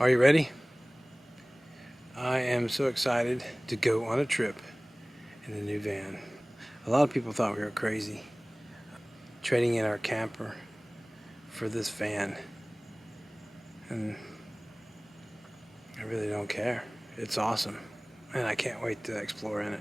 Are you ready? I am so excited to go on a trip in the new van. A lot of people thought we were crazy trading in our camper for this van, and I really don't care. It's awesome, and I can't wait to explore in it.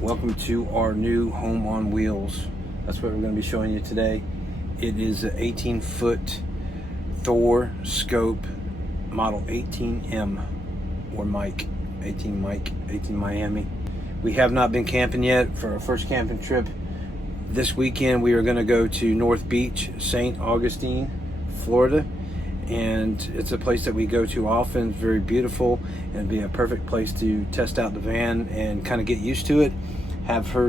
Welcome to our new home on wheels. That's what we're going to be showing you today. It is an 18-foot Thor Scope model 18M or Mike, 18 Miami. We have not been camping yet for our first camping trip. This weekend we are going to go to North Beach, St. Augustine, Florida. And it's a place that we go to often. It's very beautiful, and it'd be a perfect place to test out the van and kind of get used to it. Have her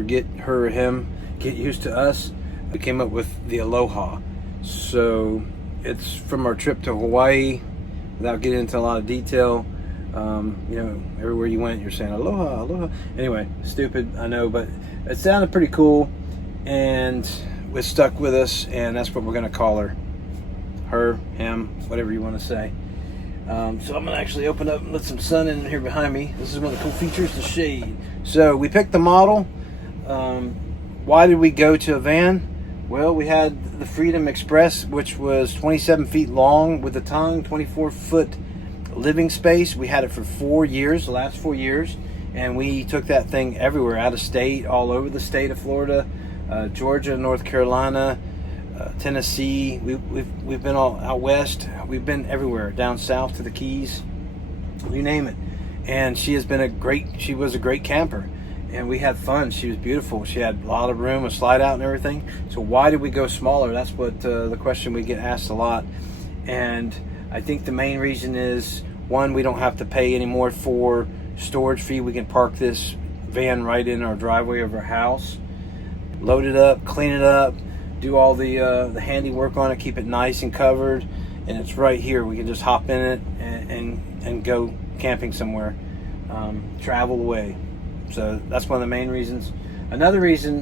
or him get used to us. We came up with the Aloha. So it's from our trip to Hawaii. Without getting into a lot of detail, everywhere you went, you're saying Aloha, Aloha. Anyway, stupid, I know, but it sounded pretty cool, and it stuck with us, and that's what we're gonna call her. Her, him, whatever you want to say. So I'm gonna actually open up and let some sun in here behind me. This is one of the cool features, the shade. So we picked the model. Why did we go to a van? Well, we had the Freedom Express, which was 27 feet long with a tongue, 24-foot living space. We had it for 4 years, the last 4 years, and we took that thing everywhere, out of state, all over the state of Florida, Georgia, North Carolina, Tennessee. We've been all out west. We've been everywhere, down south to the Keys, you name it. And she was a great camper, and we had fun. She was beautiful. She had a lot of room, a slide out and everything. So why did we go smaller? That's what the question we get asked a lot. And I think the main reason is, one, we don't have to pay any more for storage fee. We can park this van right in our driveway of our house, load it up, clean it up, do all the handy work on it, keep it nice and covered, and it's right here. We can just hop in it and go camping somewhere, travel away. So that's one of the main reasons. Another reason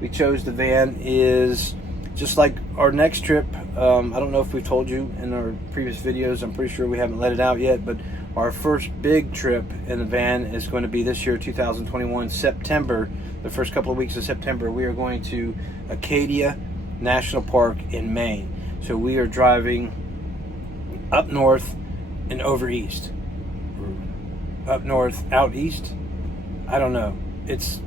we chose the van is just like our next trip. I don't know if we've told you in our previous videos. I'm pretty sure we haven't let it out yet, but our first big trip in the van is going to be this year, 2021, September. The first couple of weeks of September, we are going to Acadia National Park in Maine. So we are driving up north and over east. Up north, out east? I don't know. It's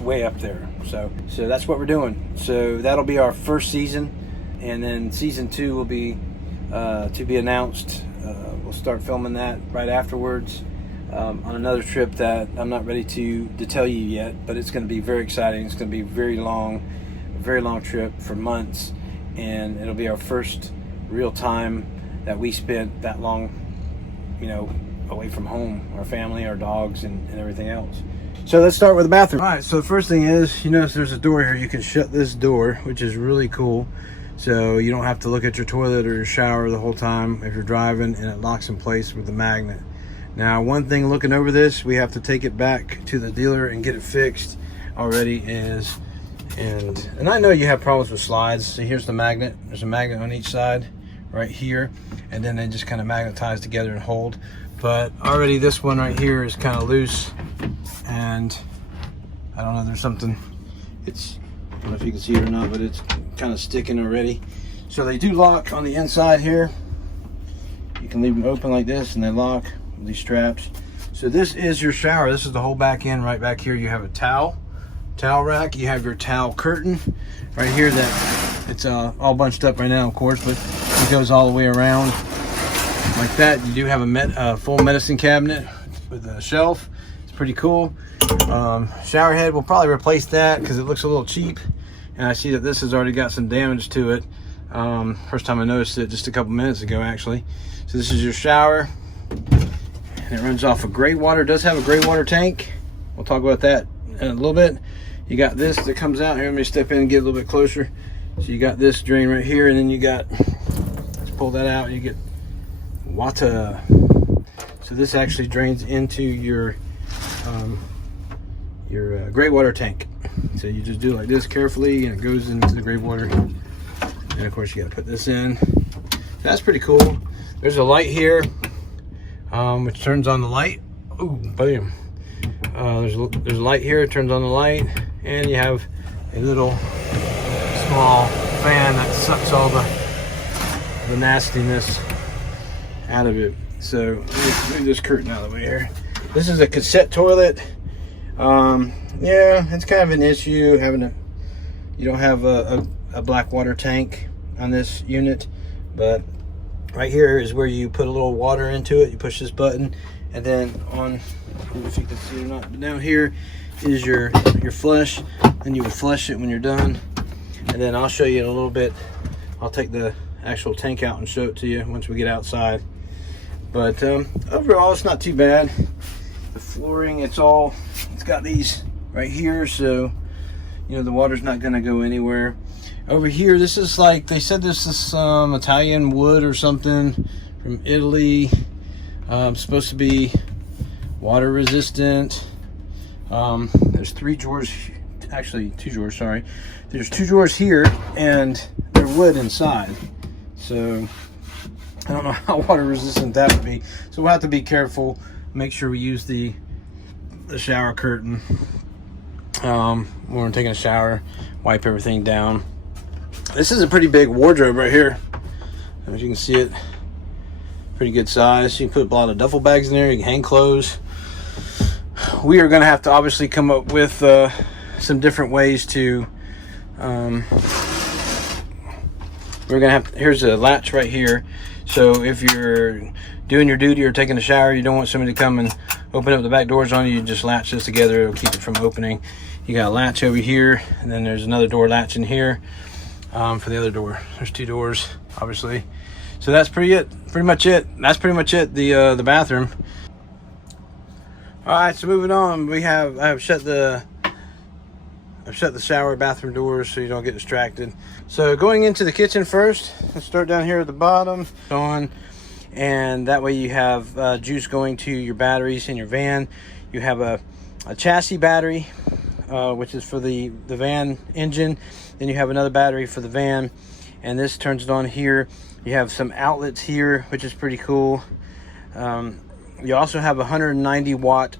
way up there. So that's what we're doing. So that'll be our first season, and then season 2 will be to be announced. We'll start filming that right afterwards. On another trip that I'm not ready to tell you yet, but it's going to be very exciting. It's going to be a very long trip for months, and it'll be our first real time that we spent that long, away from home, our family, our dogs, and everything else. So let's start with the bathroom. All right, so the first thing is, you notice there's a door here. You can shut this door, which is really cool. So you don't have to look at your toilet or your shower the whole time if you're driving, and it locks in place with the magnet. Now, one thing looking over this, we have to take it back to the dealer and get it fixed already is, and I know you have problems with slides. So here's the magnet. There's a magnet on each side right here, and then they just kind of magnetize together and hold. But already this one right here is kind of loose, and I don't know, there's something, I don't know if you can see it or not, but it's kind of sticking already. So they do lock on the inside here. You can leave them open like this, and they lock with these straps. So this is your shower. This is the whole back end. Right back here you have a towel rack. You have your towel curtain right here that It's all bunched up right now, of course, but it goes all the way around like that. You do have a full medicine cabinet with a shelf. It's pretty cool. Shower head, we'll probably replace that because it looks a little cheap. And I see that this has already got some damage to it. First time I noticed it just a couple minutes ago, actually. So this is your shower. And it runs off of gray water. It does have a gray water tank. We'll talk about that in a little bit. You got this that comes out here. Let me step in and get a little bit closer. So you got this drain right here, and then you got, let's pull that out, you get water. So this actually drains into your gray water tank. So you just do it like this carefully, and it goes into the gray water. And of course you got to put this in. That's pretty cool. There's a light here, which turns on the light. Ooh, boom. There's a light here, it turns on the light, and you have a little small fan that sucks all the nastiness out of it. So move this curtain out of the way here. This is a cassette toilet. Yeah, it's kind of an issue having you don't have a black water tank on this unit, but right here is where you put a little water into it. You push this button, and then on, if you can see or not, but down here is your flush, and you would flush it when you're done. And then I'll show you in a little bit. I'll take the actual tank out and show it to you once we get outside. But overall, it's not too bad. The flooring, it's got these right here, so you know the water's not going to go anywhere. Over here, this is like, they said this is some Italian wood or something from Italy. Supposed to be water resistant. There's 3 drawers, actually 2 drawers, sorry. There's 2 drawers here, and they're wood inside. So I don't know how water resistant that would be. So we'll have to be careful. Make sure we use the shower curtain when we're taking a shower. Wipe everything down. This is a pretty big wardrobe right here. As you can see it, pretty good size. You can put a lot of duffel bags in there. You can hang clothes. We are going to have to obviously come up with some different ways to we're gonna have, here's a latch right here. So if you're doing your duty or taking a shower, you don't want somebody to come and open up the back doors on you, you just latch this together. It'll keep it from opening. You got a latch over here, and then there's another door latch in here for the other door. There's 2 doors, obviously. So that's pretty much it. That's pretty much it. The bathroom. All right, so moving on, I've shut the shower bathroom doors so you don't get distracted. So going into the kitchen first, let's start down here at the bottom on, and that way you have juice going to your batteries in your van. You have a chassis battery, which is for the van engine. Then you have another battery for the van, and this turns it on here. You have some outlets here, which is pretty cool. You also have a 190 watt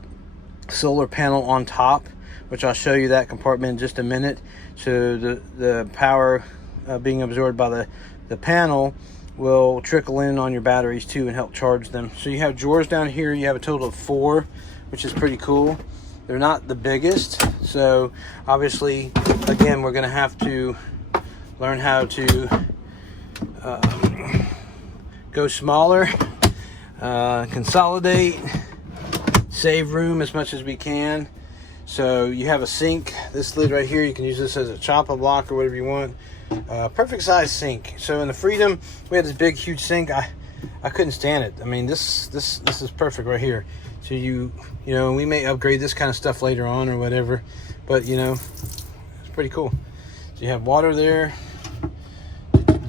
solar panel on top, which I'll show you that compartment in just a minute. So the power being absorbed by the panel will trickle in on your batteries too and help charge them. So you have drawers down here. You have a total of 4, which is pretty cool. They're not the biggest, so obviously, again, we're gonna have to learn how to go smaller, consolidate, save room as much as we can. So you have a sink, this lid right here, you can use this as a chopper block or whatever you want. Perfect size sink. So in the Freedom, we had this big huge sink. I couldn't stand it. I mean, this is perfect right here. So you know, we may upgrade this kind of stuff later on or whatever, but you know, it's pretty cool. So you have water there.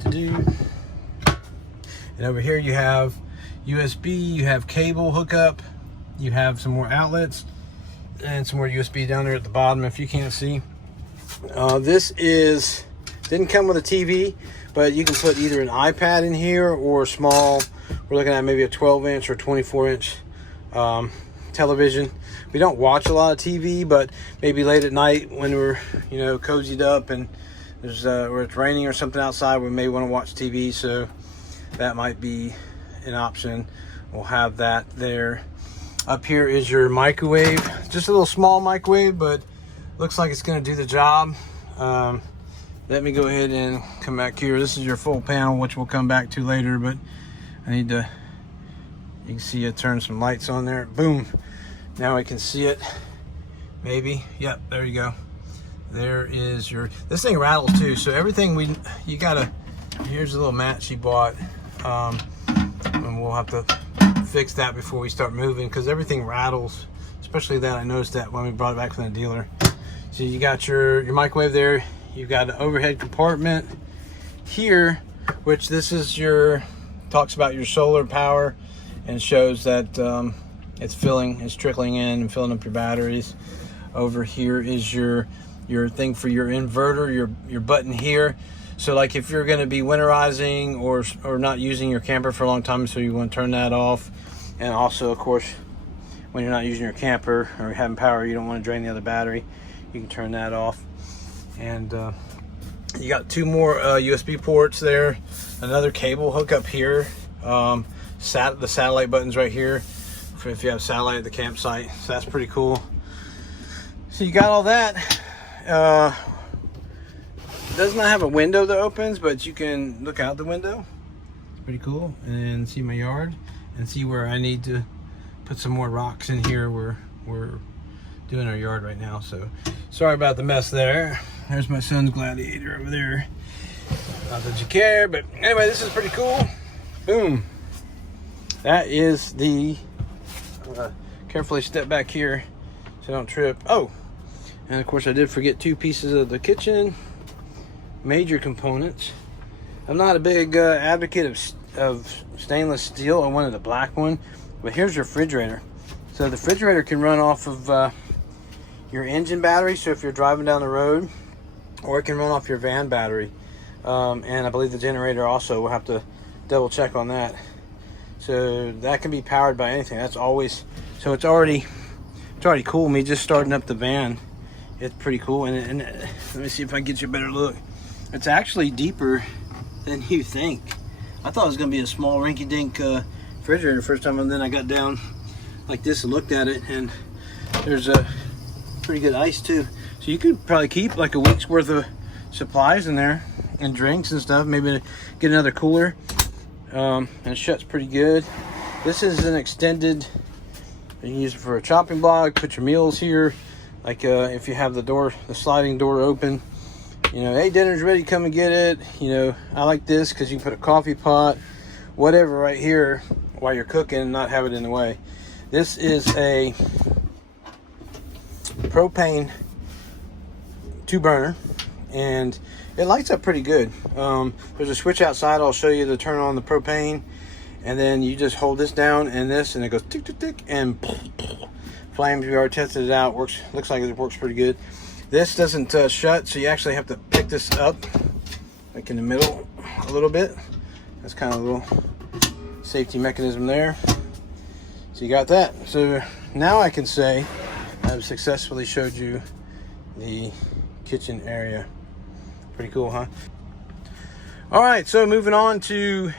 And over here you have USB, you have cable hookup, you have some more outlets, and some more USB down there at the bottom if you can't see. This didn't come with a TV, but you can put either an iPad in here or a small, we're looking at maybe a 12-inch or 24-inch television. We don't watch a lot of TV, but maybe late at night when we're, you know, cozied up and there's or it's raining or something outside, we may want to watch TV, so that might be an option. We'll have that there. Up here is your microwave, just a little small microwave, but looks like it's going to do the job. let me go ahead and come back here. This is your full panel, which we'll come back to later, but I need to, you can see it turn some lights on there. Boom. Now I can see it. Maybe. Yep, there you go. There is your, this thing rattles too, so everything you gotta, here's a little mat she bought, and we'll have to fix that before we start moving, because everything rattles, especially that. I noticed that when we brought it back from the dealer. So you got your microwave there. You've got an overhead compartment here, which this is your, talks about your solar power and shows that it's trickling in and filling up your batteries. Over here is your thing for your inverter, your button here. So like if you're going to be winterizing or not using your camper for a long time, so you want to turn that off. And also, of course, when you're not using your camper or having power, you don't want to drain the other battery, you can turn that off. And you got two more USB ports there, another cable hook up here, the satellite buttons right here for if you have satellite at the campsite. So that's pretty cool. So you got all that. It does not have a window that opens, but you can look out the window. It's pretty cool, and see my yard and see where I need to put some more rocks in here. We're doing our yard right now, so sorry about the mess there. There's my son's Gladiator over there. Not that you care, but anyway, this is pretty cool. Boom. That is the carefully step back here so I don't trip. Oh, and of course I did forget two pieces of the kitchen major components. I'm not a big advocate of stainless steel. I wanted a black one, but here's your refrigerator. So the refrigerator can run off of your engine battery, so if you're driving down the road, or it can run off your van battery, and I believe the generator also. We'll have to double check on that. So that can be powered by anything. That's always, so it's already cool. Me just starting up the van, it's pretty cool. And let me see if I can get you a better look. It's actually deeper than you think. I thought it was gonna be a small rinky-dink refrigerator first time, and then I got down like this and looked at it, and there's a pretty good ice too. So you could probably keep like a week's worth of supplies in there and drinks and stuff. Maybe get another cooler. And it shuts pretty good. This is an extended, you can use it for a chopping block, put your meals here. Like if you have the sliding door open, you know, hey, dinner's ready, come and get it. You know, I like this because you can put a coffee pot, whatever right here while you're cooking and not have it in the way. This is a propane 2-burner, and it lights up pretty good. There's a switch outside. I'll show you to turn on the propane, and then you just hold this down and this, and it goes tick tick tick, and flames. We already tested it out. Works. Looks like it works pretty good. This doesn't shut, so you actually have to pick this up, like in the middle a little bit. That's kind of a little safety mechanism there. So you got that. So now I can say I've successfully showed you the kitchen area. Pretty cool, huh? All right, so moving on to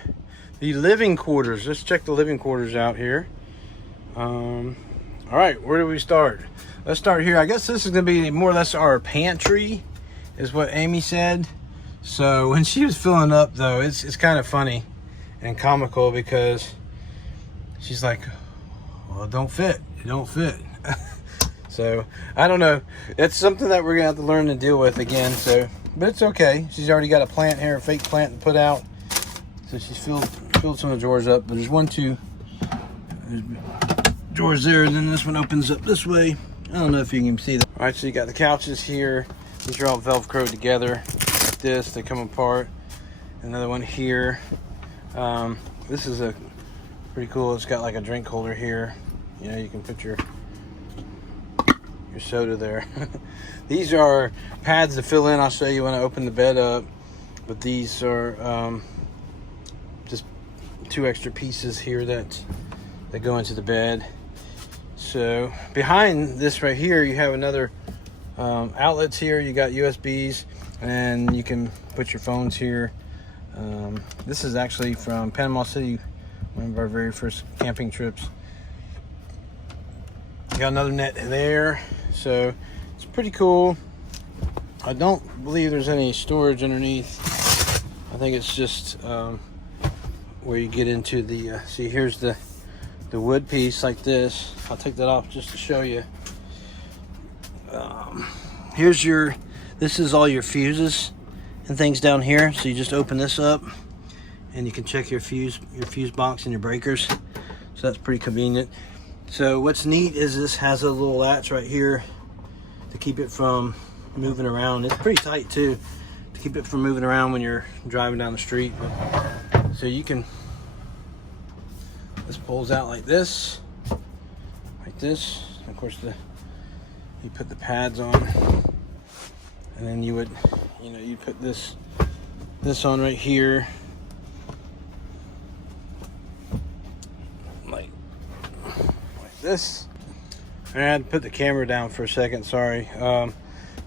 the living quarters. Let's check the living quarters out here. All right, where do we start? Let's start here. I guess this is gonna be more or less our pantry, is what Amy said. So when she was filling up though, it's kind of funny and comical because she's like, well, it don't fit. So I don't know. It's something that we're gonna have to learn to deal with again. So, but it's okay. She's already got a plant here, a fake plant to put out. So she's filled some of the drawers up. But there's there's drawers there, and then this one opens up this way. I don't know if you can see that. All right, so you got the couches here. These are all Velcro together like this. They come apart. Another one here. This is a pretty cool. It's got like a drink holder here. You know, you can put your soda there. These are pads to fill in. I'll show you when I open the bed up. But these are just 2 extra pieces here that go into the bed. So behind this right here, you have another outlets here. You got USBs, and you can put your phones here. This is actually from Panama City, one of our very first camping trips. Got another net there, so it's pretty cool. I don't believe there's any storage underneath. I think it's just where you get into the see, here's the wood piece like this. I'll take that off just to show you. Here's this is all your fuses and things down here. So you just open this up and you can check your fuse box and your breakers. So that's pretty convenient. So what's neat is this has a little latch right here to keep it from moving around. It's pretty tight too, to keep it from moving around when you're driving down the street. So you can, this pulls out like this. Of course, you put the pads on, and then you would, you put this on right here, like this. And I had to put the camera down for a second. Sorry.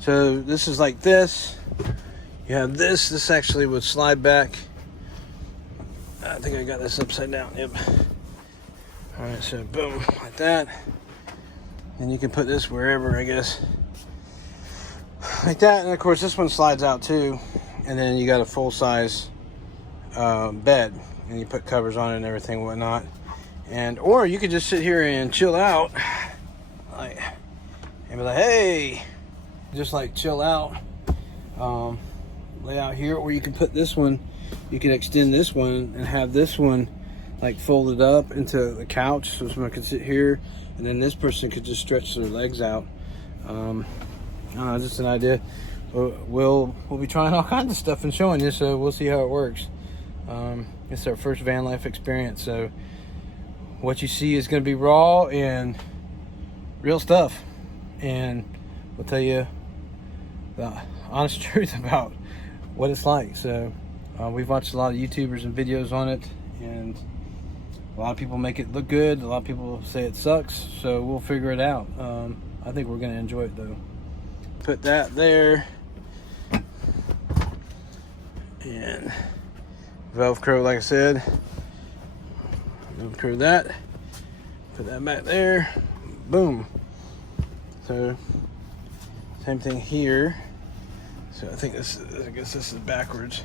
So this is like this. You have this. This actually would slide back. I think I got this upside down. Yep. All right. So boom, like that. And you can put this wherever, I guess, like that. And of course this one slides out too, and then you got a full-size bed, and you put covers on it and everything and whatnot. And or you could just sit here and chill out, like, and be like, hey, just like chill out, lay out here. Or you can put this one, you can extend this one and have this one like folded up into the couch, so someone could sit here, and then this person could just stretch their legs out. I don't know, just an idea. We'll be trying all kinds of stuff and showing you, so we'll see how it works. It's our first van life experience, so what you see is going to be raw and real stuff, and we'll tell you the honest truth about what it's like. So we've watched a lot of YouTubers and videos on it, and a lot of people make it look good, a lot of people say it sucks, so we'll figure it out. I think we're going to enjoy it though. Put that there, and Velcro, like I said, Velcro that, put that back there, boom. So same thing here. So I think I guess this is backwards,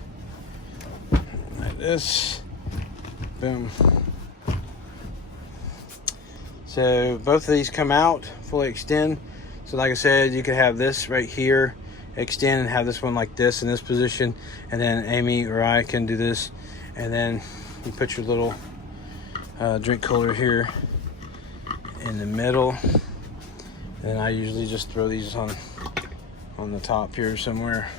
like this, boom. So both of these come out, fully extend. So like I said, you could have this right here extend and have this one like this in this position, and then Amy or I can do this, and then you put your little drink cooler here in the middle, and I usually just throw these on the top here somewhere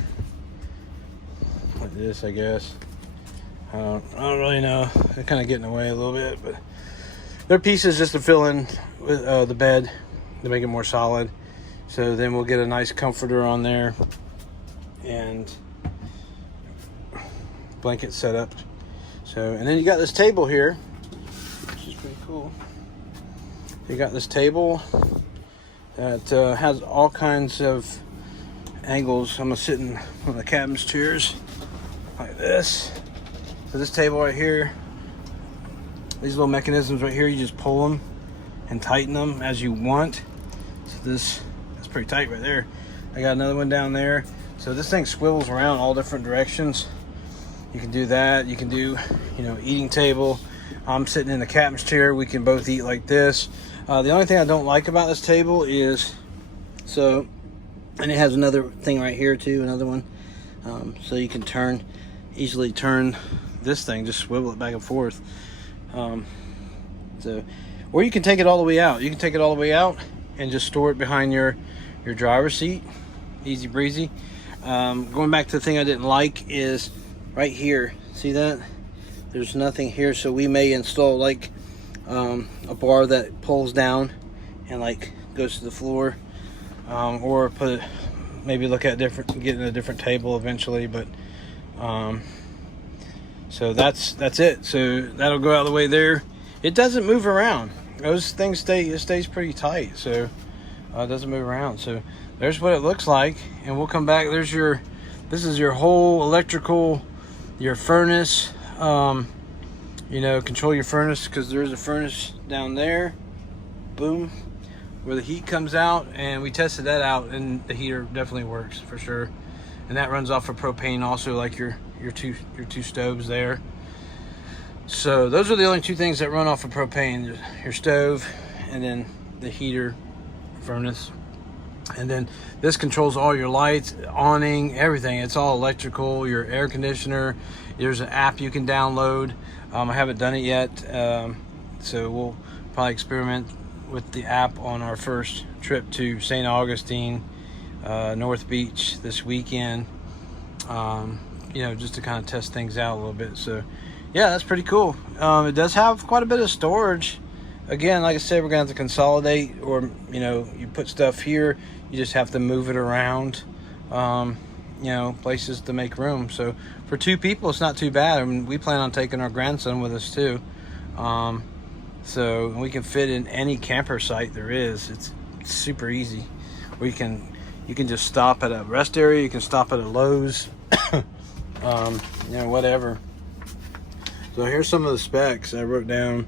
like this, I guess. I don't really know. They're kind of getting away a little bit, but they're pieces just to fill in with the bed to make it more solid. So then we'll get a nice comforter on there and blanket set up. So, and then you got this table here, which is pretty cool. You got this table that has all kinds of angles. I'm gonna sit in one of the captain's chairs like this. So this table right here, these little mechanisms right here, you just pull them and tighten them as you want. So that's pretty tight right there. I got another one down there. So this thing swivels around all different directions. You can do that. You can do, eating table. I'm sitting in the captain's chair. We can both eat like this. The only thing I don't like about this table is, and it has another thing right here too, another one. So you can easily turn this thing, just swivel it back and forth. Or you can take it all the way out. You can take it all the way out and just store it behind your driver's seat. Easy breezy. Going back to the thing I didn't like is right here. See that? There's nothing here, so we may install like a bar that pulls down and like goes to the floor, or maybe look at getting a different table eventually. But so that's it. So that'll go out of the way there. It doesn't move around. Those things it stays pretty tight, so it doesn't move around. So there's what it looks like, and we'll come back. This is your whole electrical, your furnace. Control your furnace, because there's a furnace down there, boom, where the heat comes out, and we tested that out, and the heater definitely works for sure. and that runs off of propane also, like your two stoves there. So those are the only two things that run off of propane: your stove and then the heater furnace. And then this controls all your lights, awning, everything. It's all electrical. Your air conditioner. There's an app you can download. I haven't done it yet, so we'll probably experiment with the app on our first trip to St. Augustine, North Beach this weekend. You know, just to kind of test things out a little bit. So yeah, that's pretty cool. It does have quite a bit of storage. Again, like I said, we're gonna have to consolidate, or you know, you put stuff here, you just have to move it around, you know, places to make room. So for 2 people, it's not too bad. I mean, we plan on taking our grandson with us too, so we can fit in any camper site there is. It's super easy. You can just stop at a rest area, you can stop at a Lowe's, you know, whatever. So here's some of the specs I wrote down.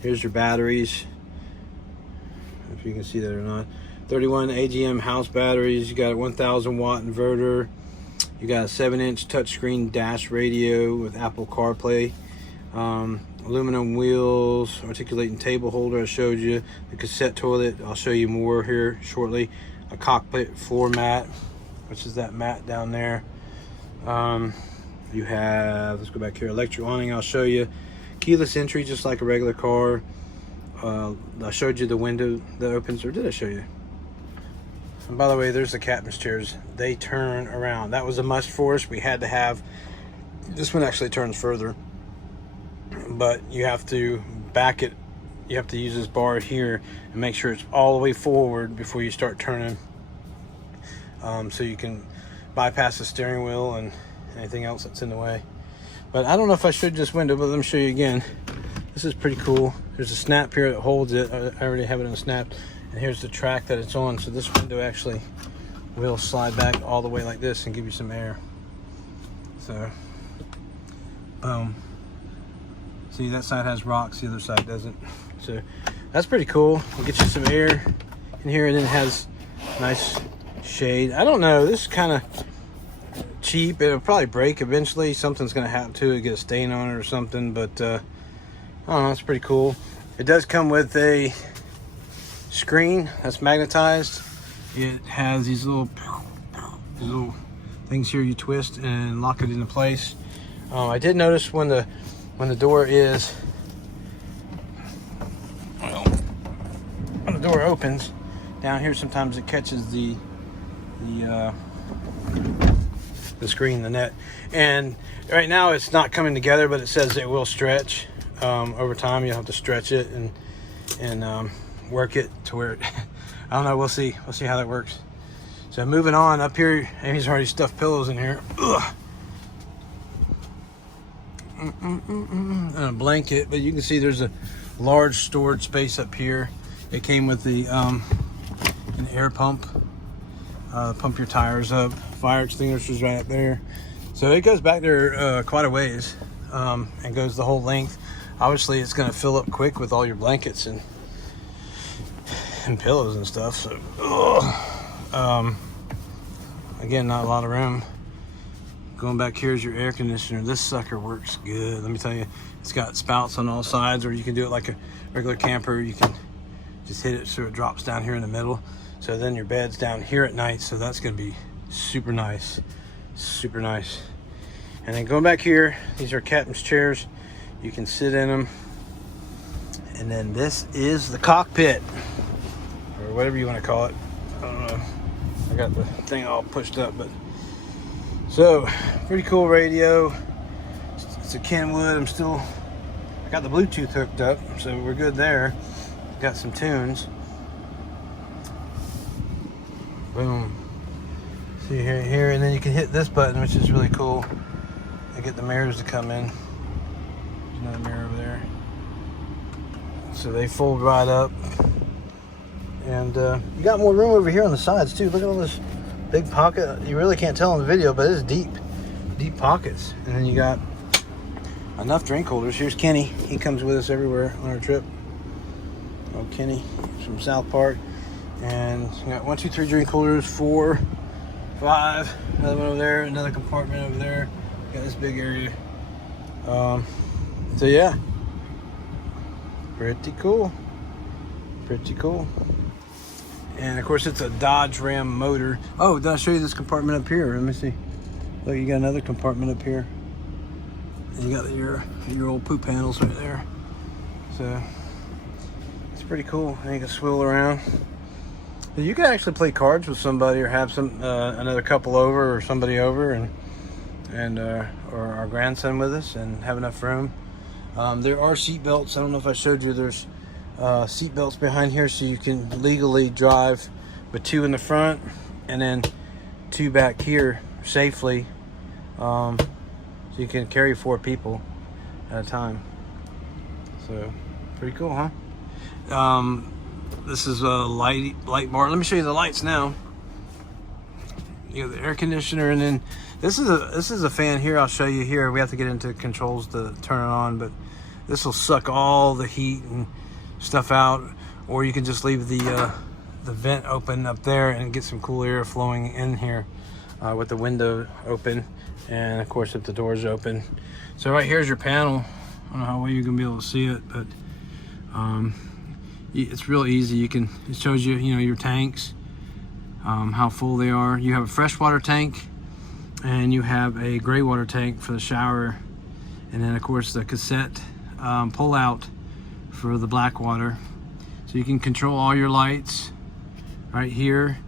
Here's your batteries, if you can see that or not. 31 AGM house batteries. You got a 1000 watt inverter. You got a 7-inch touchscreen dash radio with Apple CarPlay. Aluminum wheels, articulating table holder I showed you. The cassette toilet, I'll show you more here shortly. A cockpit floor mat, which is that mat down there. You have, let's go back here, electric awning, I'll show you. Keyless entry, just like a regular car. I showed you the window that opens, or did I show you? And by the way, there's the captain's chairs. They turn around. That was a must for us. We had to have, this one actually turns further, but you have to back it. You have to use this bar here and make sure it's all the way forward before you start turning, so you can bypass the steering wheel and anything else that's in the way. But I don't know if I showed this window, but let me show you again. This is pretty cool. There's a snap here that holds it. I already have it unsnapped. And here's the track that it's on. So this window actually will slide back all the way like this and give you some air. So, boom. See, that side has rocks, the other side doesn't. So that's pretty cool. We'll get you some air in here, and then it has nice shade. I don't know, this is kind of cheap. It'll probably break eventually. Something's gonna happen to it, get a stain on it or something, but I don't know, it's pretty cool. It does come with a screen that's magnetized. It has these little things here you twist and lock it into place. I did notice when the door is, well, when the door opens down here, sometimes it catches the screen, the net, and right now it's not coming together, but it says it will stretch over time. You'll have to stretch it and work it to where it, I don't know, we'll see how that works. So moving on up here, Amy's already stuffed pillows in here. Ugh. And a blanket, but you can see there's a large storage space up here. It came with the an air pump, pump your tires up. Fire extinguishers right up there. So it goes back there quite a ways, and goes the whole length. Obviously it's going to fill up quick with all your blankets and pillows and stuff. So again, not a lot of room. Going back here is your air conditioner. This sucker works good, let me tell you. It's got spouts on all sides, or you can do it like a regular camper. You can just hit it so it drops down here in the middle. So then your bed's down here at night, so that's going to be super nice, super nice. And then going back here, these are captain's chairs. You can sit in them. And then this is the cockpit, or whatever you want to call it. I don't know, I got the thing all pushed up, but so pretty cool radio. It's a Kenwood. I got the Bluetooth hooked up, so we're good there. Got some tunes. Boom. See here, and then you can hit this button, which is really cool, and get the mirrors to come in. There's another mirror over there. So they fold right up, and you got more room over here on the sides too. Look at all this big pocket. You really can't tell in the video, but it's deep pockets. And then you got enough drink holders. Here's Kenny. He comes with us everywhere on our trip. Oh, Kenny from South Park. And you got 1, 2, 3 drink holders, 4, 5. Another one over there. Another compartment over there. Got this big area. So yeah, pretty cool. Pretty cool. And of course, it's a Dodge Ram motor. Oh, did I show you this compartment up here? Let me see. Look, you got another compartment up here. And you got your old poop panels right there. So it's pretty cool. And you can swivel around. You can actually play cards with somebody, or have some another couple over, or somebody over, and or our grandson with us, and have enough room. There are seat belts. I don't know if I showed you. There's seat belts behind here, so you can legally drive with 2 in the front and then 2 back here safely. So you can carry 4 people at a time. So pretty cool, huh? This is a light bar. Let me show you the lights now. You have the air conditioner, and then this is a fan here. I'll show you here. We have to get into controls to turn it on, but this will suck all the heat and stuff out, or you can just leave the vent open up there and get some cool air flowing in here with the window open, and of course if the door's open. So right here's your panel. I don't know how well you're gonna be able to see it, but it's real easy. It shows you, your tanks, how full they are. You have a freshwater tank, and you have a gray water tank for the shower, and then of course the cassette pull out for the black water. So you can control all your lights right here.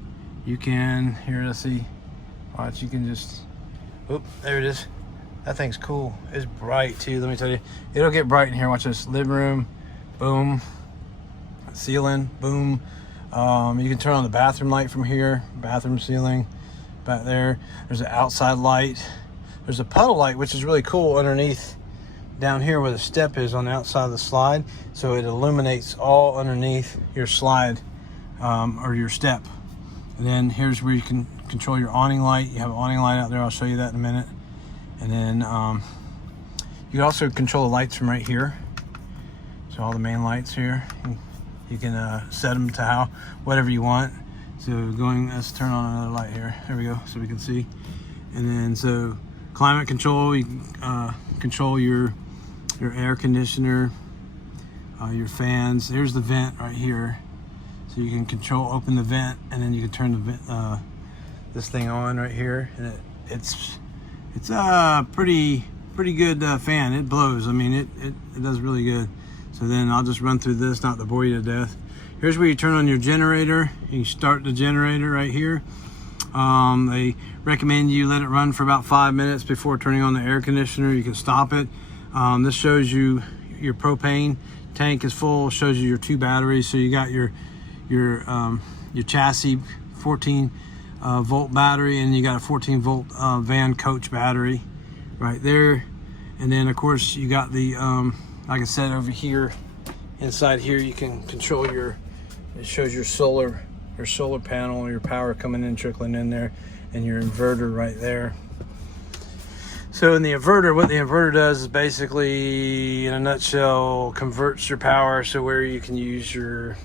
You can, here, let's see, watch, you can just, oop, there it is. That thing's cool. It's bright too, let me tell you. It'll get bright in here. Watch this. Living room, boom. Ceiling, boom. You can turn on the bathroom light from here. Bathroom ceiling back there. There's an outside light. There's a puddle light, which is really cool, underneath down here where the step is on the outside of the slide. So it illuminates all underneath your slide or your step. And then here's where you can control your awning light. You have an awning light out there. I'll show you that in a minute. And then you can also control the lights from right here. So all the main lights here. You can set them to whatever you want. So let's turn on another light here. There we go, so we can see. And then so climate control, you can control your air conditioner, your fans. There's the vent right here. So you can open the vent, and then you can turn the vent, this thing on right here. And it's a pretty good fan. It blows. I mean, it does really good. So then I'll just run through this, not to bore you to death. Here's where you turn on your generator. You can start the generator right here. They recommend you let it run for about 5 minutes before turning on the air conditioner. You can stop it. This shows you your propane tank is full. Shows you your 2 batteries. So you got your chassis 14 volt battery, and you got a 14 volt van coach battery right there. And then of course you got the like I said, over here, inside here, you can control it shows your solar panel, your power coming in, trickling in there, and your inverter right there. So in the inverter, what the inverter does is basically, in a nutshell, converts your power so where you can use your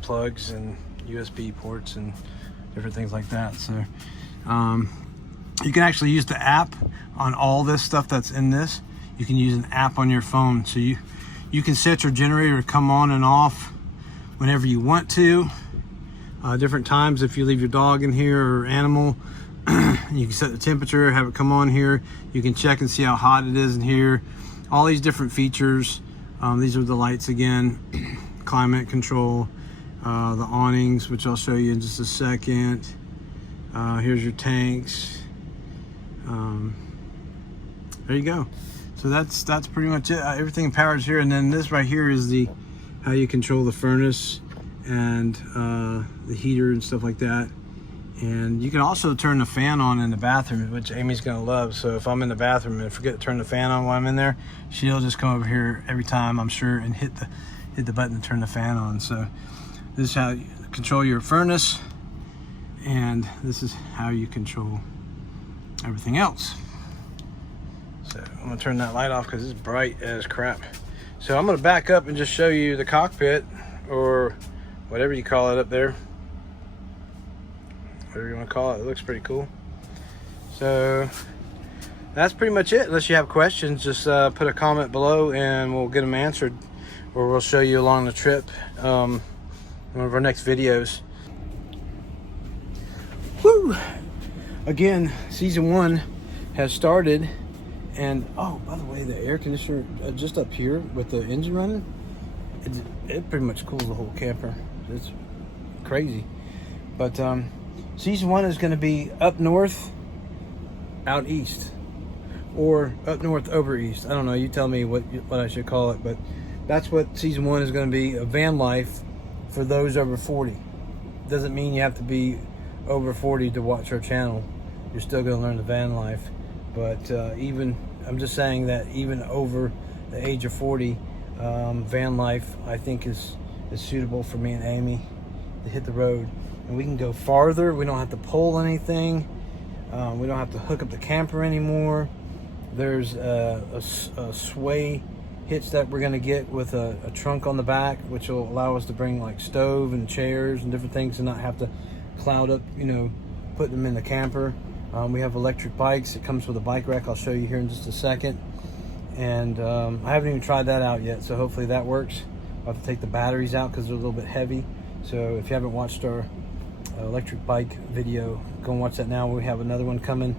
plugs and USB ports and different things like that. So you can actually use the app on all this stuff that's in this. You can use an app on your phone, so you can set your generator to come on and off whenever you want to. Different times, if you leave your dog in here or animal, you can set the temperature, have it come on here. You can check and see how hot it is in here. All these different features. These are the lights again, climate control, the awnings, which I'll show you in just a second. Here's your tanks. There you go. So that's pretty much it. Everything powers here, and then this right here is how you control the furnace and the heater and stuff like that. And you can also turn the fan on in the bathroom, which Amy's gonna love. So if I'm in the bathroom and forget to turn the fan on while I'm in there, she'll just come over here every time, I'm sure, and hit the button to turn the fan on. So this is how you control your furnace, and this is how you control everything else. So I'm gonna turn that light off because it's bright as crap. So I'm gonna back up and just show you the cockpit, or whatever you call it up there. Whatever you wanna call it. It looks pretty cool. So that's pretty much it. Unless you have questions, just put a comment below and we'll get them answered, or we'll show you along the trip in one of our next videos. Woo! Again, season 1 has started, and oh, by the way, the air conditioner just up here with the engine running, it pretty much cools the whole camper. It's crazy. But season 1 is going to be up north, out east, or up north over east. I don't know, you tell me what I should call it, but that's what season 1 is going to be. A van life for those over 40. Doesn't mean you have to be over 40 to watch our channel. You're still going to learn the van life. But I'm just saying that even over the age of 40, van life I think is suitable for me and Amy to hit the road, and we can go farther. We don't have to pull anything. We don't have to hook up the camper anymore. There's a sway hitch that we're going to get with a trunk on the back, which will allow us to bring like stove and chairs and different things and not have to cloud up, putting them in the camper. We have electric bikes. It comes with a bike rack. I'll show you here in just a second. And I haven't even tried that out yet, so hopefully that works. I'll have to take the batteries out because they're a little bit heavy. So if you haven't watched our electric bike video, go and watch that now. We have another one coming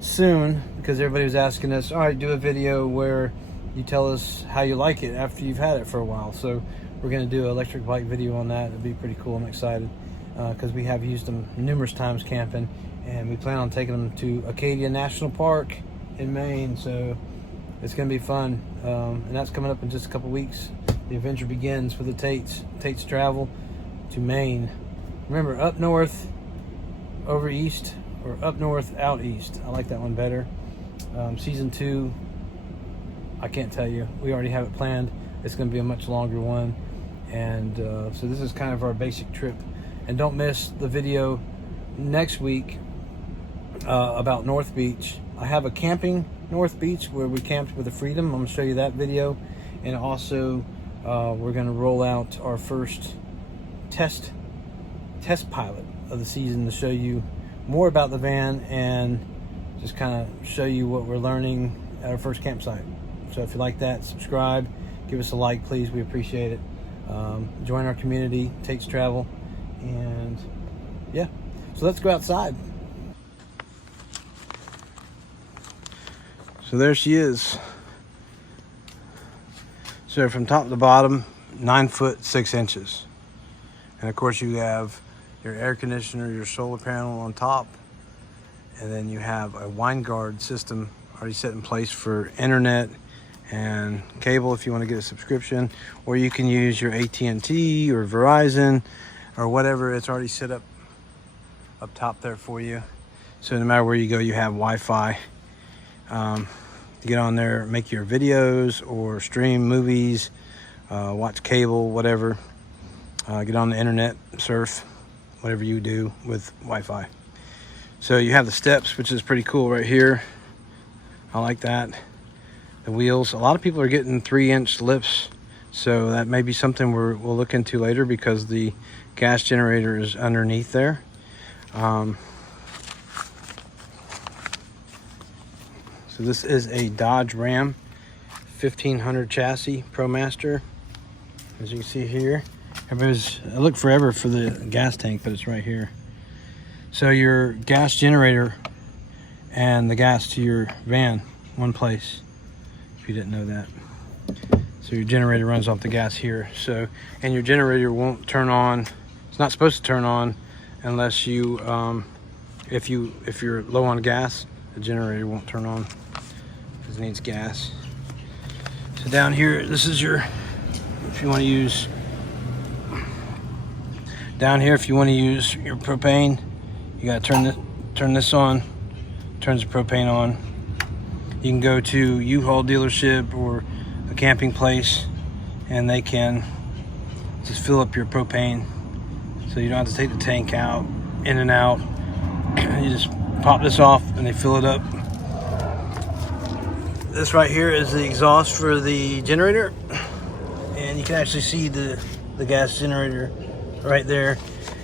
soon because everybody was asking us, all right, do a video where you tell us how you like it after you've had it for a while. So we're going to do an electric bike video on that. It'll be pretty cool. I'm excited because we have used them numerous times camping, and we plan on taking them to Acadia National Park in Maine. So it's going to be fun, and that's coming up in just a couple weeks. The adventure begins for the Tates travel to Maine. Remember, up north over east, or up north out east. I like that one better. Season 2, I can't tell you. We already have it planned. It's going to be a much longer one, and so this is kind of our basic trip. And don't miss the video next week about North Beach. I have a camping North Beach where we camped with the Freedom. I'm going to show you that video, and also we're going to roll out our first test pilot of the season to show you more about the van and just kind of show you what we're learning at our first campsite. So if you like that, subscribe, give us a like, please. We appreciate it. Join our community, Tates Travel, and yeah. So let's go outside. So there she is. So from top to bottom, 9 foot 6 inches. And of course you have your air conditioner, your solar panel on top, and then you have a wine guard system already set in place for internet and cable if you want to get a subscription, or you can use your AT&T or Verizon or whatever. It's already set up top there for you, so no matter where you go, you have Wi-Fi to get on there, make your videos or stream movies, watch cable, whatever, get on the internet, surf, whatever you do with Wi-Fi. So you have the steps, which is pretty cool right here. I like that. The wheels, a lot of people are getting 3-inch lifts, so that may be something we'll look into later because the gas generator is underneath there. So this is a Dodge Ram 1500 chassis ProMaster, as you can see here. I looked forever for the gas tank, but it's right here. So your gas generator and the gas to your van, one place, if you didn't know that. So your generator runs off the gas here. So, and your generator won't turn on. It's not supposed to turn on unless you, if you're low on gas, the generator won't turn on because it needs gas. So down here, this is your, if you want to use, down here, if you want to use your propane, you got to turn this on. Turns the propane on. You can go to U-Haul dealership or a camping place, and they can just fill up your propane, so you don't have to take the tank out, in and out. You just pop this off, and they fill it up. This right here is the exhaust for the generator, and you can actually see the gas generator right there.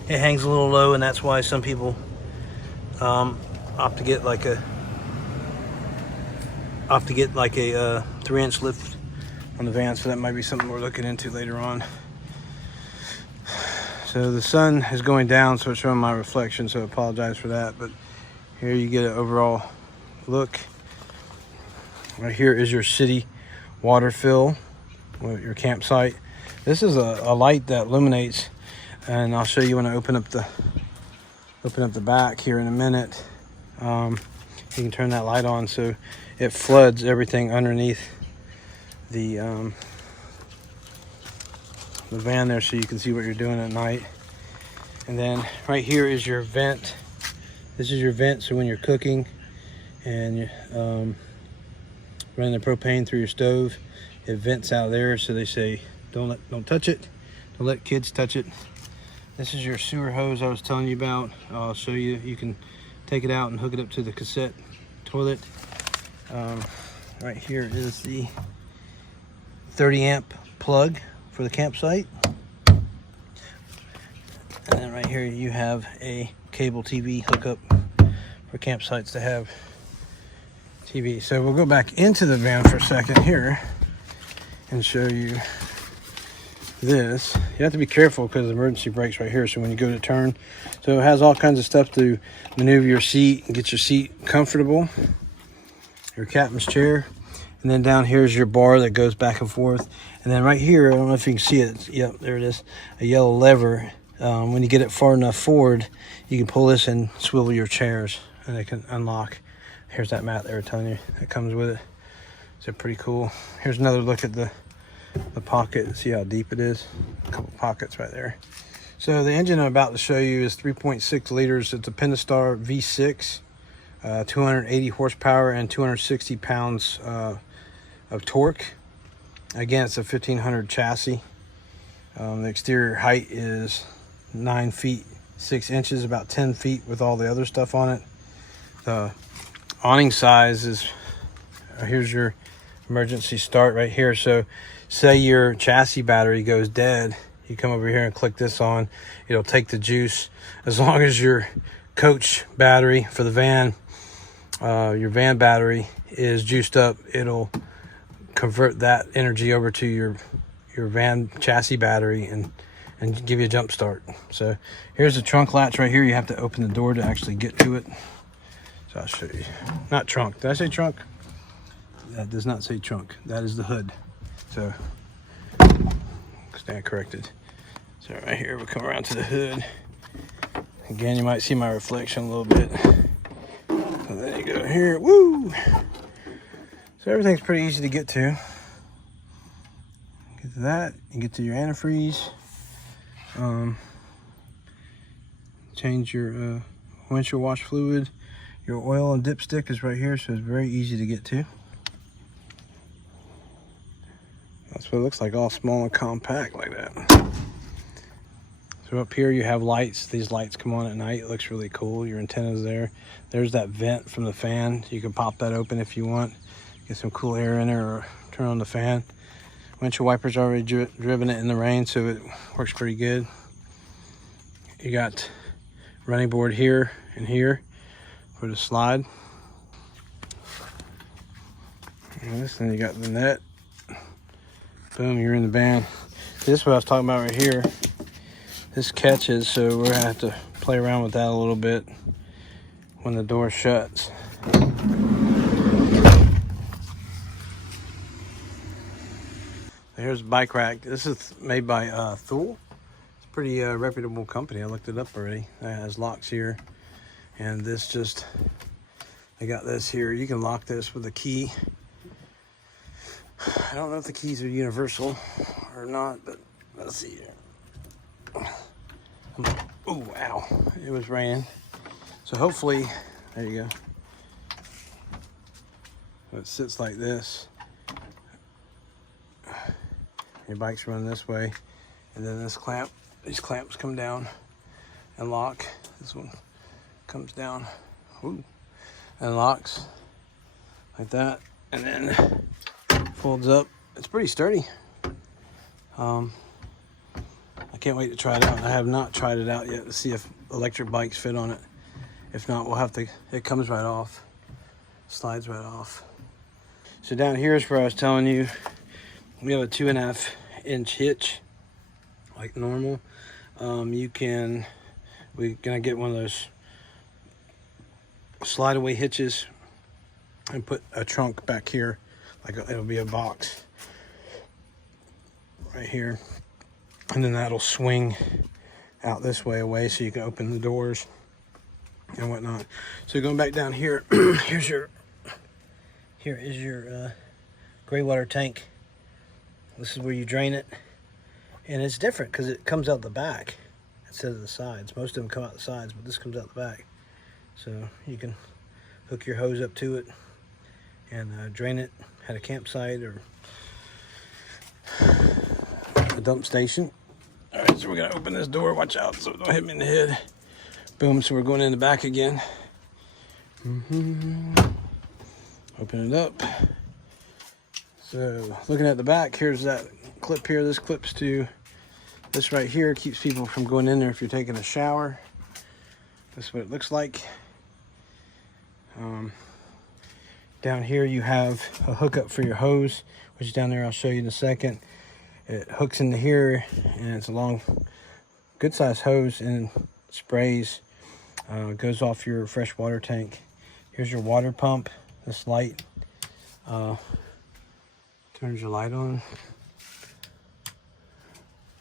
It hangs a little low, and that's why some people opt to get like a I'll have to get like a 3-inch lift on the van, so that might be something we're looking into later on. So the sun is going down, so it's showing my reflection, so I apologize for that. But here you get an overall look. Right here is your city water fill, your campsite. This is a light that illuminates, and I'll show you when I open up the back here in a minute. You can turn that light on so it floods everything underneath the van there, so you can see what you're doing at night. And then right here is your vent. This is your vent, so when you're cooking and you're running the propane through your stove, it vents out there. So they say don't touch it, don't let kids touch it. This is your sewer hose I was telling you about. I'll show you. You can take it out and hook it up to the cassette toilet. Right here is the 30 amp plug for the campsite. And then right here you have a cable TV hookup for campsites to have TV. So we'll go back into the van for a second here and show you this. You have to be careful because the emergency brake's right here, so when you go to turn, so it has all kinds of stuff to maneuver your seat and get your seat comfortable, your captain's chair. And then down here is your bar that goes back and forth. And then right here, I don't know if you can see it, yep, there it is, a yellow lever. When you get it far enough forward, you can pull this and swivel your chairs and it can unlock. Here's that mat they were telling you that comes with it. So pretty cool. Here's another look at the pocket. See how deep it is? A couple pockets right there. So the engine I'm about to show you is 3.6 liters. It's a Pentastar V6, 280 horsepower and 260 pounds of torque. Again, it's a 1500 chassis. The exterior height is 9 feet 6 inches, about 10 feet with all the other stuff on it. The awning size is, here's your emergency start right here. So say your chassis battery goes dead, you come over here and click this on, it'll take the juice. As long as your coach battery for the van, your van battery is juiced up, it'll convert that energy over to your van chassis battery and give you a jump start. So here's the trunk latch right here. You have to open the door to actually get to it. So I'll show you. Not trunk. Did I say trunk? That does not say trunk. That is the hood. So stand corrected. So right here we come around to the hood. Again, you might see my reflection a little bit. So then you go here. Woo! So everything's pretty easy to get to. Get to that. You get to your antifreeze. Change your windshield wash fluid. Your oil and dipstick is right here, so it's very easy to get to. That's what it looks like, all small and compact like that. So up here you have lights. These lights come on at night. It looks really cool. Your antenna's there. There's that vent from the fan. You can pop that open if you want. Get some cool air in there or turn on the fan. Windshield wipers already driven it in the rain, so it works pretty good. You got running board here and here for the slide. And this, then you got the net. Boom, you're in the van. This is what I was talking about right here. This catches, so we're gonna have to play around with that a little bit when the door shuts. Here's a bike rack. This is made by Thor. It's a pretty reputable company. I looked it up already. It has locks here. And this just, I got this here. You can lock this with a key. I don't know if the keys are universal or not, but let's see here. Oh, ow. It was raining. So hopefully, there you go. So it sits like this. Your bike's running this way, and then this clamp, these clamps come down and lock. This one comes down, ooh, and locks like that, and then folds up. It's pretty sturdy. I can't wait to try it out. I have not tried it out yet to see if electric bikes fit on it. If not, we'll have to, it comes right off, slides right off. So down here is where I was telling you, we have a 2.5 inch hitch, like normal. We're gonna get one of those slide away hitches and put a trunk back here, it'll be a box right here, and then that'll swing out this way away so you can open the doors and whatnot. So going back down here, here is your gray water tank. This is where you drain it, and it's different because it comes out the back instead of the sides. Most of them come out the sides, but this comes out the back, so you can hook your hose up to it and drain it at a campsite or a dump station. All right, so we're gonna open this door. Watch out so it don't hit me in the head. Boom, so we're going in the back again. Open it up. So looking at the back, here's that clip here. This clips to this right here. It keeps people from going in there if you're taking a shower. This is what it looks like. Down here you have a hookup for your hose, which is down there. I'll show you in a second. It hooks into here, and it's a long, good size hose, and sprays. Goes off your fresh water tank. Here's your water pump. This light turns your light on.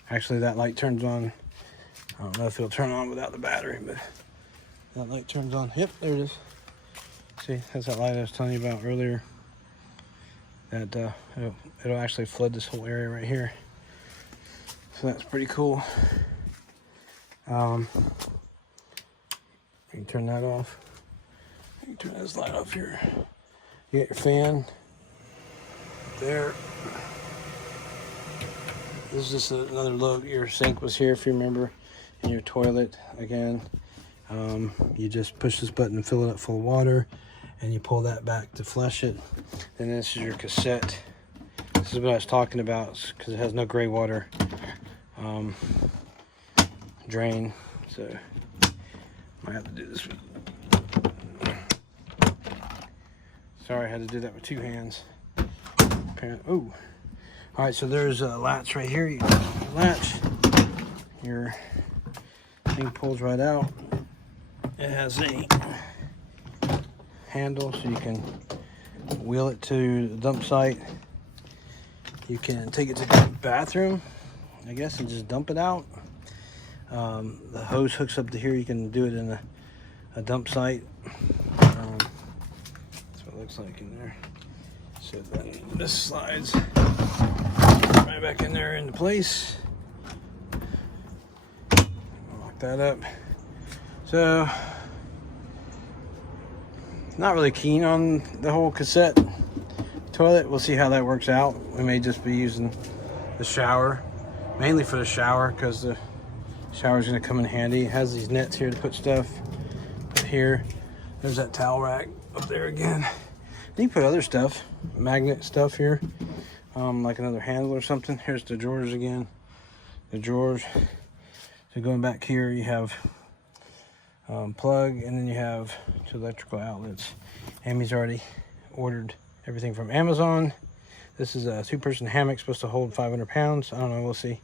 Actually, that light turns on. I don't know if it'll turn on without the battery, but that light turns on. Yep, there it is. See, that's that light I was telling you about earlier. That it'll actually flood this whole area right here. So that's pretty cool. You can turn that off. You can turn this light off here. You got your fan there. This is just another look. Your sink was here, if you remember, and your toilet again. You just push this button and fill it up full of water, and you pull that back to flush it. Then this is your cassette. This is what I was talking about, because it has no gray water drain. So might have to do this with. Sorry, I had to do that with 2 hands. Oh, all right. So there's a latch right here. You latch. Your thing pulls right out. It has a handle, so you can wheel it to the dump site. You can take it to the bathroom, I guess, and just dump it out. The hose hooks up to here. You can do it in a dump site. That's what it looks like in there. So then this slides right back in there into place. Lock that up. So, not really keen on the whole cassette toilet. We'll see how that works out. We may just be using the shower, mainly for the shower, because the shower is going to come in handy. It has these nets here to put stuff up here. There's that towel rack up there again. You can put other stuff, magnet stuff here, like another handle or something. Here's the drawers again. The drawers. So going back here, you have plug, and then you have 2 electrical outlets. Amy's already ordered everything from Amazon. This is a 2-person hammock, supposed to hold 500 pounds. I don't know, we'll see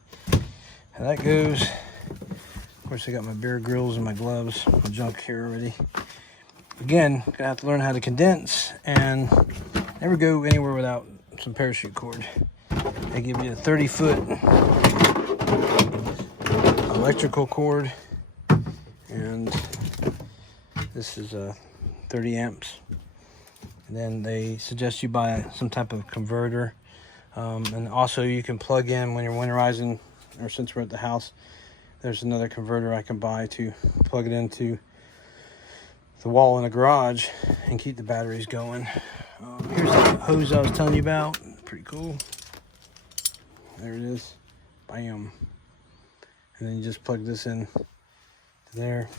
how that goes. Of course, I got my beer grills and my gloves, my junk here already. Again, gonna have to learn how to condense and never go anywhere without some parachute cord. They give you a 30-foot electrical cord, and this is 30 amps. And then they suggest you buy some type of converter, and also you can plug in when you're winterizing, or since we're at the house, there's another converter I can buy to plug it into the wall in the garage and keep the batteries going. Here's the hose I was telling you about. Pretty cool. There it is. Bam. And then you just plug this in to there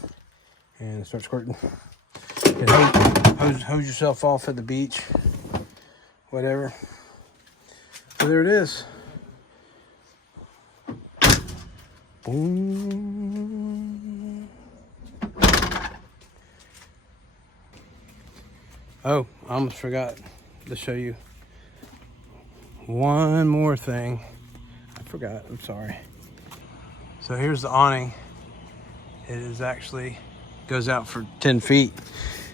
and start squirting. And hose yourself off at the beach, whatever. So there it is. Boom. Oh, I almost forgot to show you one more thing. I forgot, I'm sorry. So here's the awning. It is actually, goes out for 10 feet.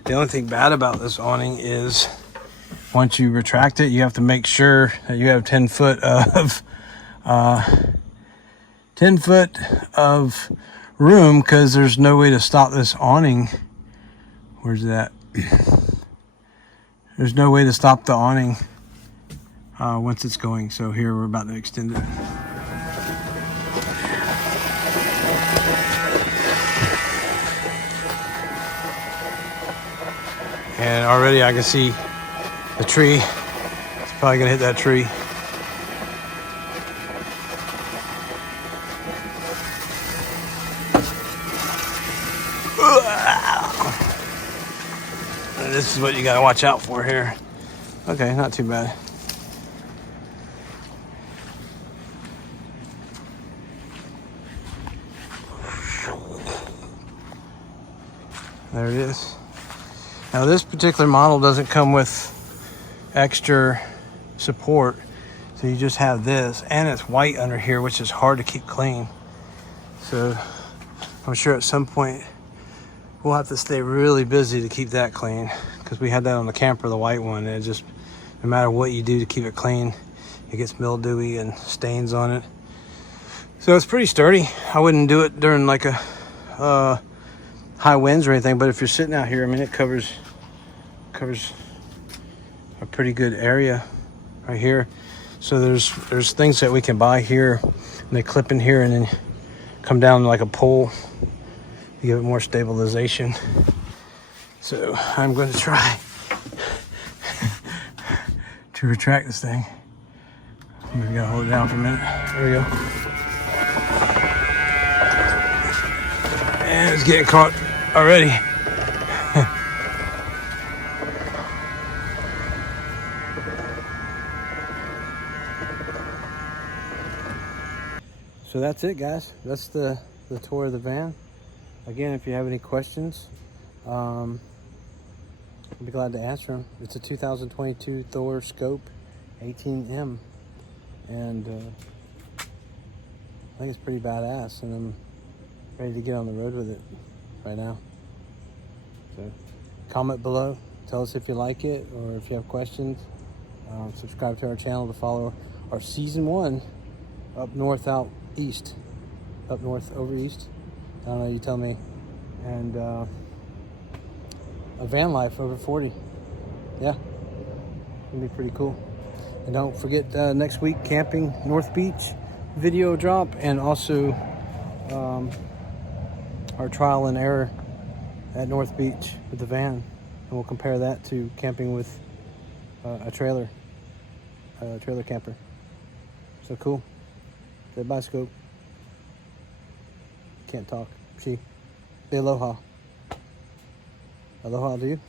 The only thing bad about this awning is once you retract it, you have to make sure that you have 10 foot of 10 foot of room, because there's no way to stop this awning. Where's that? There's no way to stop the awning once it's going. So here we're about to extend it. And already I can see the tree. It's probably gonna hit that tree. And this is what you gotta watch out for here. Okay, not too bad. There it is. Now this particular model doesn't come with extra support, so you just have this, and it's white under here, which is hard to keep clean. So I'm sure at some point we'll have to stay really busy to keep that clean, because we had that on the camper, the white one, and it just, no matter what you do to keep it clean, it gets mildewy and stains on it. So it's pretty sturdy. I wouldn't do it during like a high winds or anything, but if you're sitting out here, I mean, it covers a pretty good area right here. So there's things that we can buy here, and they clip in here and then come down like a pole to give it more stabilization. So I'm going to try to retract this thing. Maybe gotta hold it down for a minute. There we go. And it's getting caught already. So that's it, guys. That's the tour of the van. Again, if you have any questions, I'll be glad to answer them. It's a 2022 Thor Scope 18M, and I think it's pretty badass, and I'm ready to get on the road with it right now. So comment below, tell us if you like it or if you have questions. Subscribe to our channel to follow our season 1 up north, out east, up north over east. I don't know, you tell me. And a van life over 40. Yeah, it'll be pretty cool. And don't forget, next week, camping North Beach video drop, and also our trial and error at North Beach with the van. And we'll compare that to camping with a trailer camper. So cool. Say bye, Scope. Can't talk. She. Say aloha. Aloha to you.